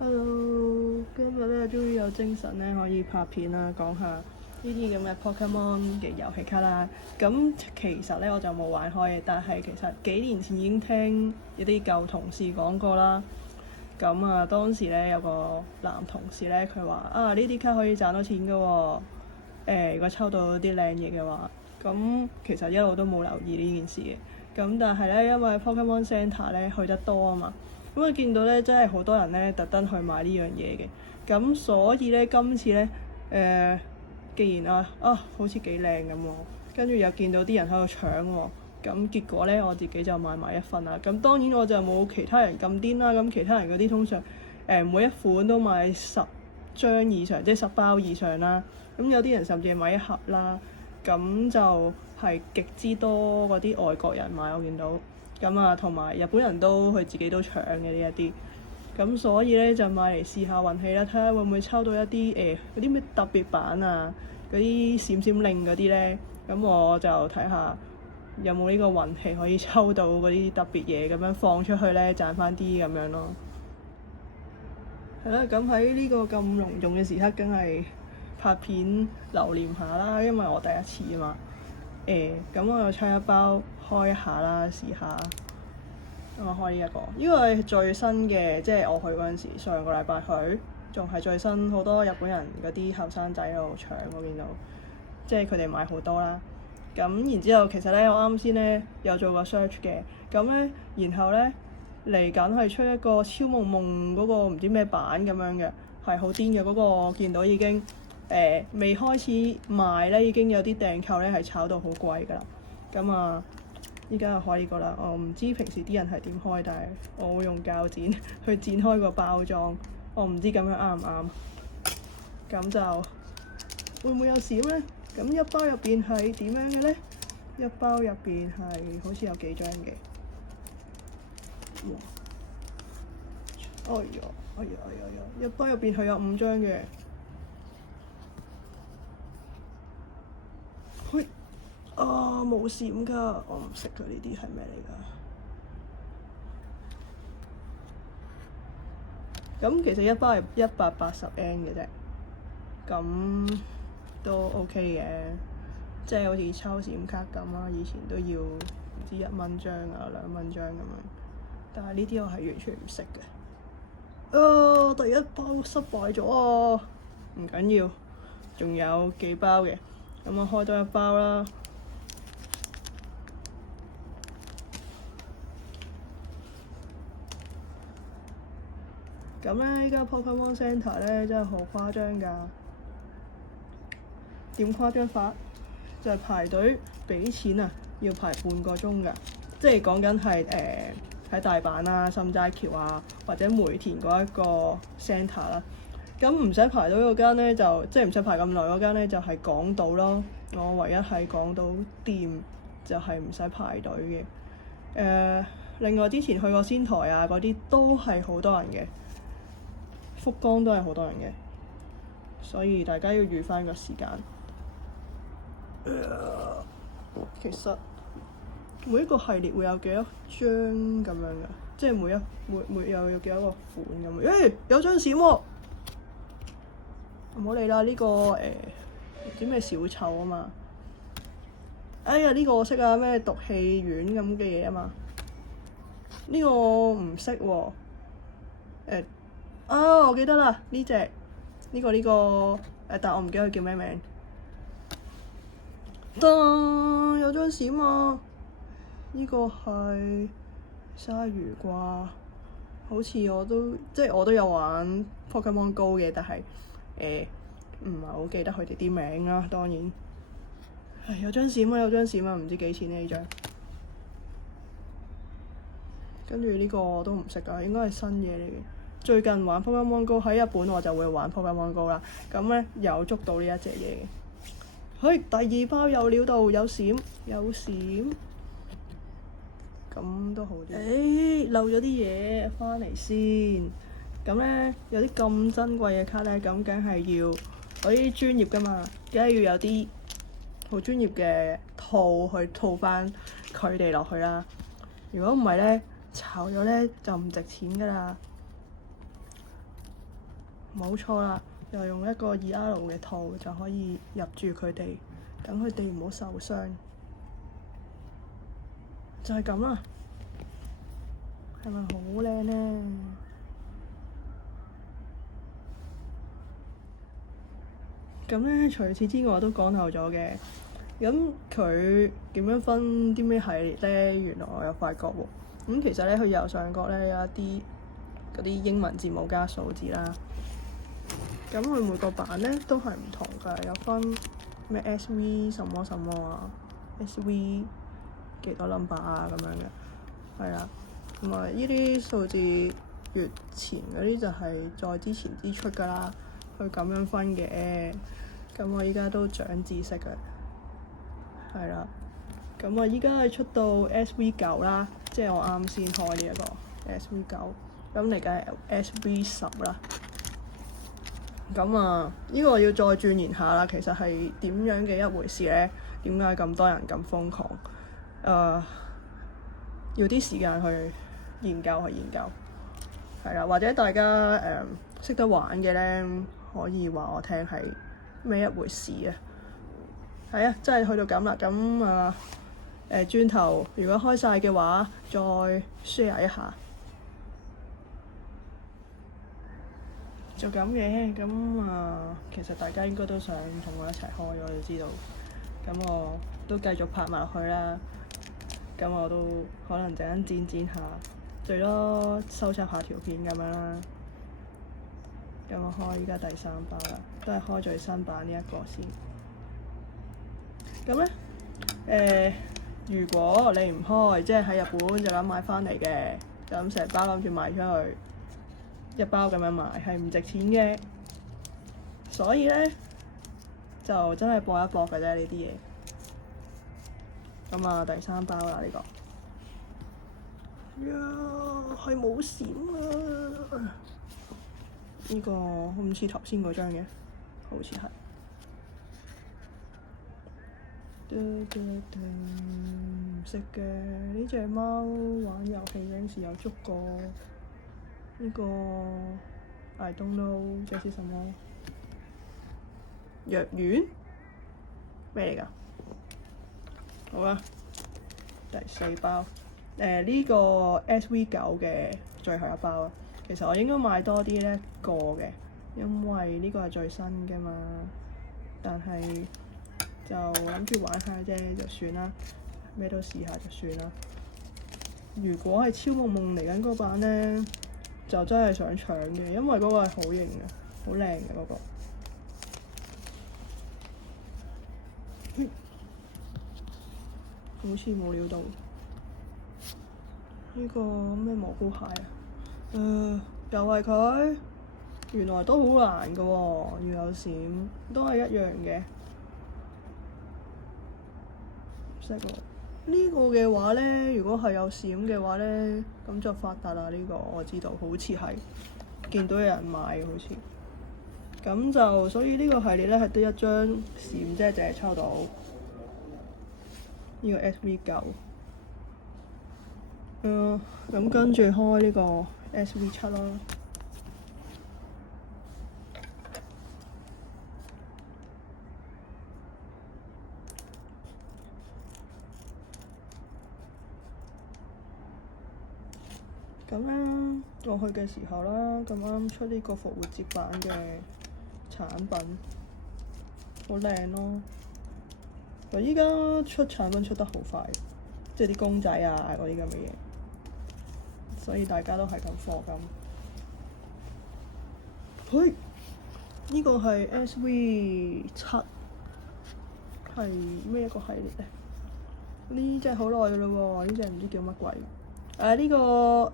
Hello，今日咧終於有精神咧可以拍片啦，講下呢啲咁嘅 Pokemon 嘅遊戲卡啦。咁其實咧我就冇玩開嘅，但係其實幾年前已經聽有啲舊同事講過啦。咁啊，當時咧有個男同事咧，佢話啊，呢啲卡可以賺到錢㗎喎。如果抽到啲靚嘢嘅話，咁其實一路都冇留意呢件事嘅。咁但係咧，因為 Pokemon Center 咧去得多啊嘛。咁啊，見到咧真係好多人咧特登去買呢樣嘢嘅，咁所以咧今次咧既然好似幾靚咁喎，跟住又見到啲人喺度搶喎，咁結果咧我自己就買埋一份啦。咁當然我就冇其他人咁癲啦，咁其他人嗰啲通常每一款都買10張以上，即係10包以上啦。咁有啲人甚至係買一盒啦，咁就係極之多嗰啲外國人買，我見到。咁啊，同埋日本人都佢自己都搶嘅呢一啲，咁所以咧就買嚟試下運氣啦，睇下會唔會抽到一啲嗰啲咩特別版啊，嗰啲閃閃令嗰啲咧，咁我就睇下有冇呢個運氣可以抽到嗰啲特別嘢，咁樣放出去咧賺翻啲咁樣咯。係啦，咁喺呢個咁隆重嘅時刻，梗係拍片留念下啦，因為我第一次啊嘛。咁我就抽一包開一下啦，試下。咁我開呢個係最新嘅，即係我去嗰陣時，上個禮拜去，仲係最新，好多日本人嗰啲後生仔喺度搶，我見到，即係佢哋買好多啦。咁然之後，其實咧我啱先咧有做過 search 嘅，咁咧然後咧嚟緊係出一個超夢夢嗰個唔知咩版咁樣嘅，係好癲嘅嗰個，我見到已經。未開始賣咧，已經有啲訂購咧係炒到好貴㗎啦。咁啊，依家就開呢個啦。我唔知平時啲人係點開，但係我會用鉸剪去剪開個包裝。我唔知咁樣啱唔啱。咁就會唔會有閃咧？咁一包入邊係點樣嘅咧？一包入邊係好似有幾張嘅。哇！哎呀！一包入邊係有5張嘅。冇閃㗎，我唔識㗎，呢啲係咩嚟㗎？咁其實一包係180N嘅啫，咁都 OK 嘅，即係好似抽閃卡咁啦。以前都要唔知1蚊張啊2蚊張咁樣，但係呢啲我係完全唔識嘅。第一包失敗咗啊！唔緊要，仲有幾包嘅，咁我開多一包啦。咁咧，依家 Pokemon Center 咧真係好誇張㗎。點誇張法？就係排隊俾錢啊，要排半個鐘㗎。即係講緊係喺大阪啦、心齋橋啊，或者梅田嗰一個 Center 啦。咁唔使排隊嗰間咧，就即係唔使排咁耐嗰間咧，就係港島咯。我唯一喺港島店就係唔使排隊嘅。另外之前去過仙台啊嗰啲都係好多人嘅。福岡都係好多人嘅，所以大家要預翻個時間。其實每一個系列會有幾多張咁樣㗎？即係每有幾多個款咁樣。有張閃喎！唔好理啦，呢個唔知咩小丑啊嘛。哎呀，呢個我識啊，咩毒氣丸咁嘅嘢啊嘛。呢個我唔識喎。我記得啦，呢隻呢個但我唔記得佢叫咩名。有張閃啊！呢個係鯊魚啩，好似我都有玩 Pokemon Go 嘅，但係唔係好記得佢哋啲名啦。當然，有張閃啊！唔知幾錢呢張？跟住呢個我都唔識㗎，應該係新嘢嚟嘅。最近玩 Pokemon Go 喺日本，我就會玩 Pokemon Go 啦。咁咧有捉到呢一隻嘢嘅。第二包有料到，有閃，咁都好啲。漏咗啲嘢，翻嚟先。咁咧有啲咁珍貴嘅卡咧，咁梗係要嗰啲專業㗎嘛，梗係要有啲好專業嘅套去套翻佢哋落去啦。如果唔係咧，炒咗咧就唔值錢㗎啦。冇錯啦，又用一個 2R 嘅套就可以入住佢哋，等佢哋唔好受傷。就係咁啦，係咪好靚呢？咁咧，除此之外我都講漏咗嘅。咁佢點樣分啲咩系列咧？原來我有發覺喎。咁其實咧，佢右上角咧有一啲嗰啲英文字母加數字啦。咁佢每個版咧都係唔同㗎，有分咩 SV 什麼什麼啊，SV 幾多 number 啊咁樣嘅，係啦。同埋呢啲數字越前嗰啲就係再之前支出㗎啦，佢咁樣分嘅。咁我依家都長知識嘅，係啦。咁我依家係出到 SV9啦，即係我啱先開呢一個 SV9，咁嚟緊係 SV10啦。咁啊，呢個要再鑽研下啦。其實係點樣嘅一回事咧？點解咁多人咁瘋狂？要啲時間去研究，係啦。或者大家識得玩嘅咧，可以話我聽係咩一回事啊？係啊，真係去到咁啦。咁啊轉頭如果開晒嘅話，再 share 一下。就咁嘅，咁啊，其實大家應該都想同我一齊開，我就知道。咁我都繼續拍埋落去啦。咁我都可能陣間剪下，最多收集下條片咁樣啦。咁我開依家第3包啦，都係開最新版呢一個先。咁咧，如果你唔開，即係喺日本就諗買翻嚟嘅，就咁成包諗住賣出去，一包咁樣賣係唔值錢嘅，所以咧就真係搏一搏嘅啫呢啲嘢。咁啊，第3包啦呢個，呀係冇閃啊！呢個唔似頭先嗰張嘅，好似係。唔識嘅，呢隻貓玩遊戲嗰陣時有捉過呢個 I don't know 這是什麼藥丸咩嚟㗎？好啦，第4包呢個 SV9嘅最後一包啊。其實我應該買多啲呢個嘅，因為呢個係最新嘅嘛。但係就諗住玩下啫，就算啦，咩都試下就算啦。如果係超夢夢嚟緊嗰版咧，就真係想搶嘅，因為嗰個係好型嘅，好靚嘅嗰個。好似冇料到呢個咩蘑菇蟹啊？又係佢，原來都好難㗎喎，要有閃，都係一樣嘅。識喎，呢個嘅話咧，如果係有閃嘅話咧，咁就發達啦。呢個我知道，好似係見到有人買，好似咁就，所以呢個系列咧係得一張閃啫，淨係抽到呢個 SV9。咁跟住開呢個 SV7啦。咁咧，我去嘅時候啦，咁啱出呢個復活節版嘅產品，好靚咯。佢依家出產品出得好快，即係啲公仔啊嗰啲咁嘅嘢，所以大家都係咁課金。嘿，呢個係 SV7，係咩一個系列咧？呢隻好耐㗎喇喎，呢隻唔知叫乜鬼。呢個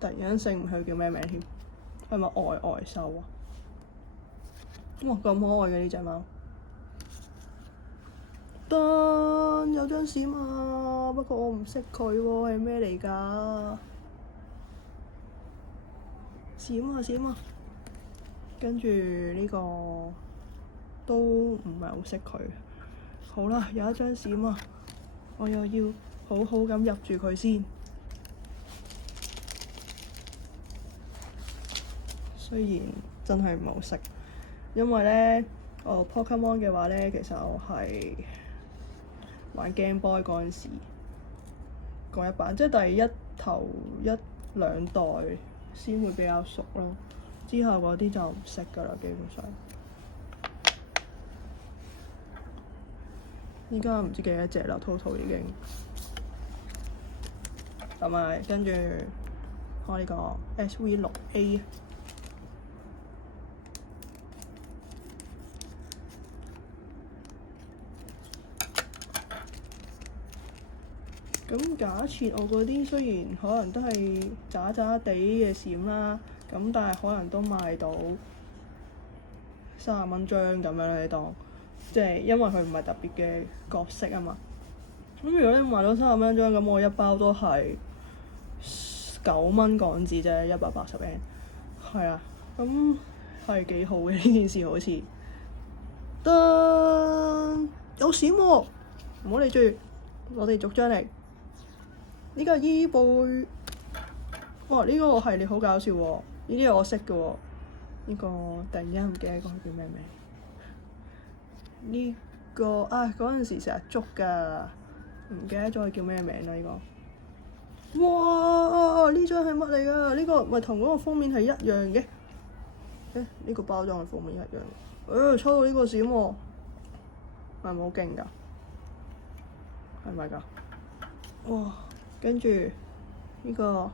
突然間醒唔起叫咩名添，係咪呆呆獸啊？哇，咁可愛嘅呢隻貓，得有張閃啊！不過我唔識佢喎，係咩嚟㗎？閃啊閃啊！跟住呢個都唔係好識佢。好啦，有一張閃啊！我又要好好咁入住佢先。雖然真係唔係好識，因為咧我 Pokemon 嘅話咧，其實我係玩 Game Boy 嗰陣時嗰一版，即係第一頭一兩代先會比較熟咯，之後嗰啲就唔識㗎啦，基本上。依家唔知幾多隻啦，total 已經。同埋跟住開呢個 SV6A。咁假設我嗰啲雖然可能都係渣渣地嘅閃啦，咁但係可能都賣到30蚊張咁樣啦，你當即係因為佢唔係特別嘅角色啊嘛。咁如果你賣到30蚊張，咁我一包都係9蚊港紙啫，180N。係啊，咁係幾好嘅呢件事，好似得有閃喎，唔好理住，我哋逐張嚟。呢個伊貝，哇！呢個系列好搞笑喎，呢啲我識嘅喎。呢個突然間唔記得個叫咩名。呢個啊，嗰陣時成日捉㗎，唔記得咗佢叫咩名啦呢個。哇！呢張係乜嚟㗎？呢個咪同嗰個封面係一樣嘅。呢個包裝嘅封面一樣。抽到呢個閃喎，係咪好勁㗎？係咪㗎？哇！跟住呢個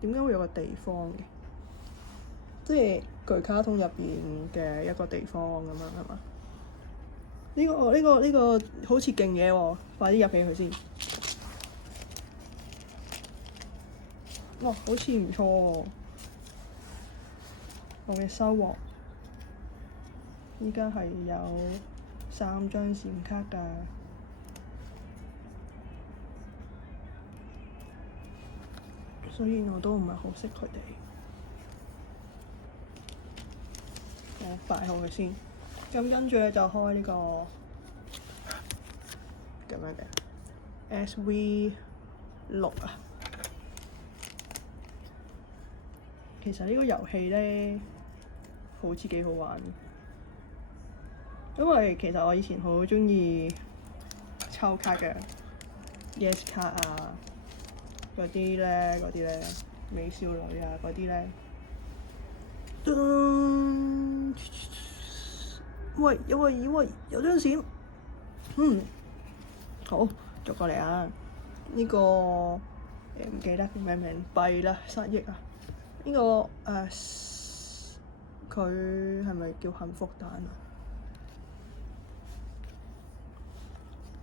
點解會有個地方嘅？即係巨卡通入邊嘅一個地方咁樣係嘛？呢個好似勁嘢喎，快啲入起佢先。哇，好似唔錯喎！我嘅收穫，依家係有3張閃卡㗎。所以我都唔係好識佢哋。我擺好佢先。咁跟住咧就開呢個咁樣嘅 SV6啊。其實呢個遊戲咧好似幾好玩，因為其實我以前好鍾意抽卡嘅 Yes 卡啊。嗰啲咧，美少女啊嗰啲咧，喂，有張閃，好，捉過嚟啊！呢個唔記得叫咩名，弊啦，失憶啊！呢個佢係咪叫幸福蛋啊？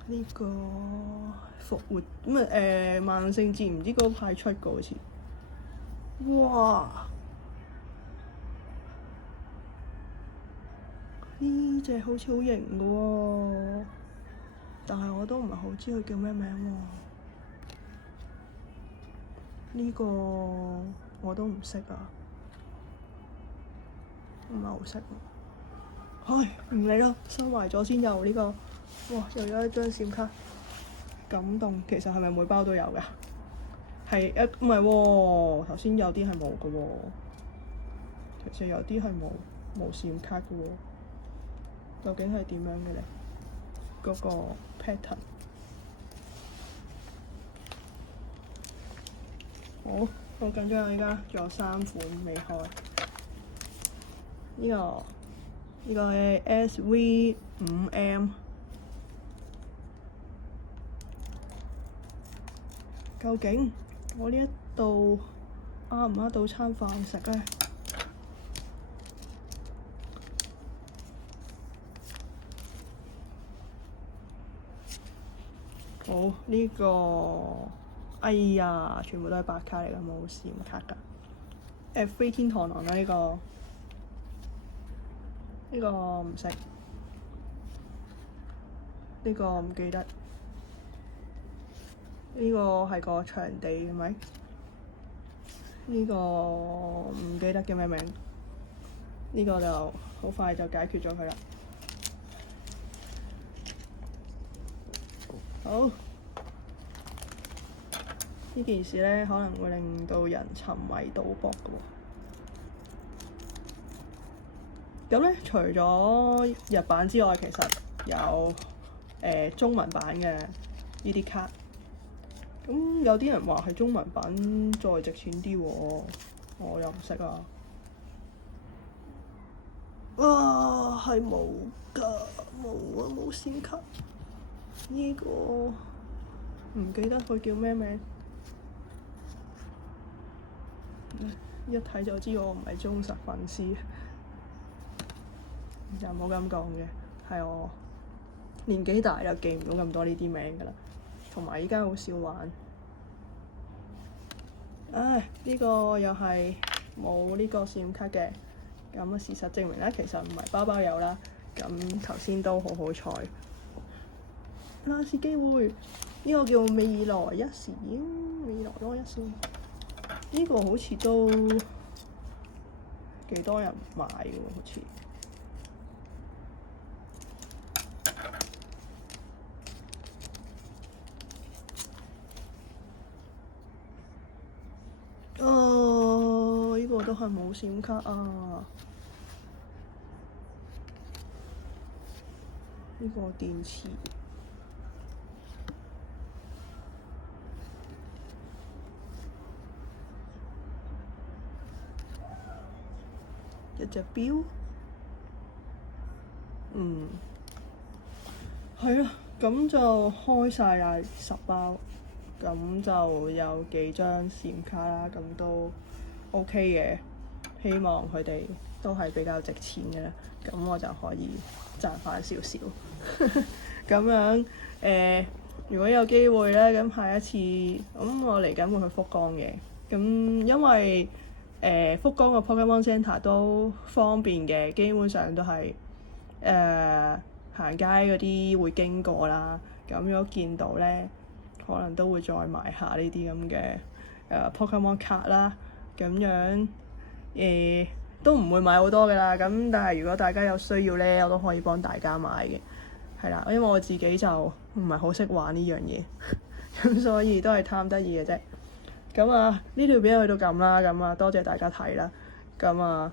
呢個復活萬聖節唔知嗰排出過好似，哇！呢隻好似好型嘅喎，但係我都唔係好知佢叫咩名喎。呢個我都唔識啊，唔係好識喎。唉，唔理啦，收埋咗先有呢個。哇！又有一張閃卡，感動。其實係咪每包都有㗎？係唔係喎？頭先有啲係冇嘅喎。其實有啲係冇閃卡嘅喎。究竟係點樣嘅咧？嗰個 pattern。好緊張啊！依家仲有3款未開。呢個係 SV5M。究竟我呢一度啱唔啱到餐飯食咧？好，呢個，哎呀，全部都係白卡嚟㗎，冇閃卡㗎。飛天螳螂啦呢個，呢個唔識，呢個唔記得。呢個係個場地係咪？呢個唔記得叫咩名。呢個就好快就解決咗佢啦。好，呢件事咧可能會令到人沉迷賭博㗎喎。咁咧，除咗日版之外，其實有中文版嘅呢啲卡。咁有啲人話係中文版再值錢啲喎，我又唔識啊。啊，係冇㗎，冇啊，冇閃卡。呢個唔記得佢叫咩名，一睇就知我唔係忠實粉絲。就冇咁講嘅，係我年紀大就記唔到咁多呢啲名㗎啦，同埋依家好少玩。唉，呢個又係冇呢個試驗卡嘅，咁啊事實證明咧，其實唔係包包有啦。咁頭先都好好彩，嗱是機會，呢個叫未來一時，未來多一線，呢個好似都幾多人買嘅喎，好似。呢個都係冇閃卡啊！呢個電池，一隻錶，係啊，咁就開晒啦10包，咁就有幾張閃卡啦，咁都 OK 嘅。希望佢哋都係比較值錢嘅啦，咁我就可以賺翻少少。咁樣如果有機會咧，咁下一次咁我嚟緊會去福岡嘅。咁因為福岡個 Pokemon Center 都方便嘅，基本上都係行街嗰啲會經過啦。咁如果見到咧，可能都會再買下呢啲咁嘅Pokemon 卡啦。咁樣都唔會買好多㗎啦。咁但係如果大家有需要咧，我都可以幫大家買嘅。係啦，因為我自己就唔係好識玩呢樣嘢，咁所以都係貪得意嘅啫。咁啊，呢條片去到咁啦，咁啊多謝大家睇啦。咁啊，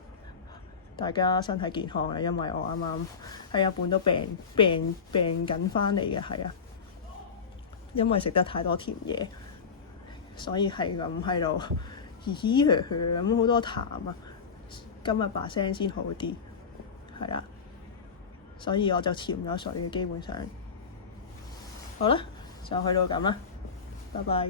大家身體健康啊，因為我啱啱喺日本都病緊翻嚟嘅，係啊，因為食得太多甜嘢，所以係咁喺度嘻嘻呵呵咁好多痰啊。今日把聲先好啲，係啦。所以我就潛咗水嘅，基本上。好啦，就去到咁啦，拜拜。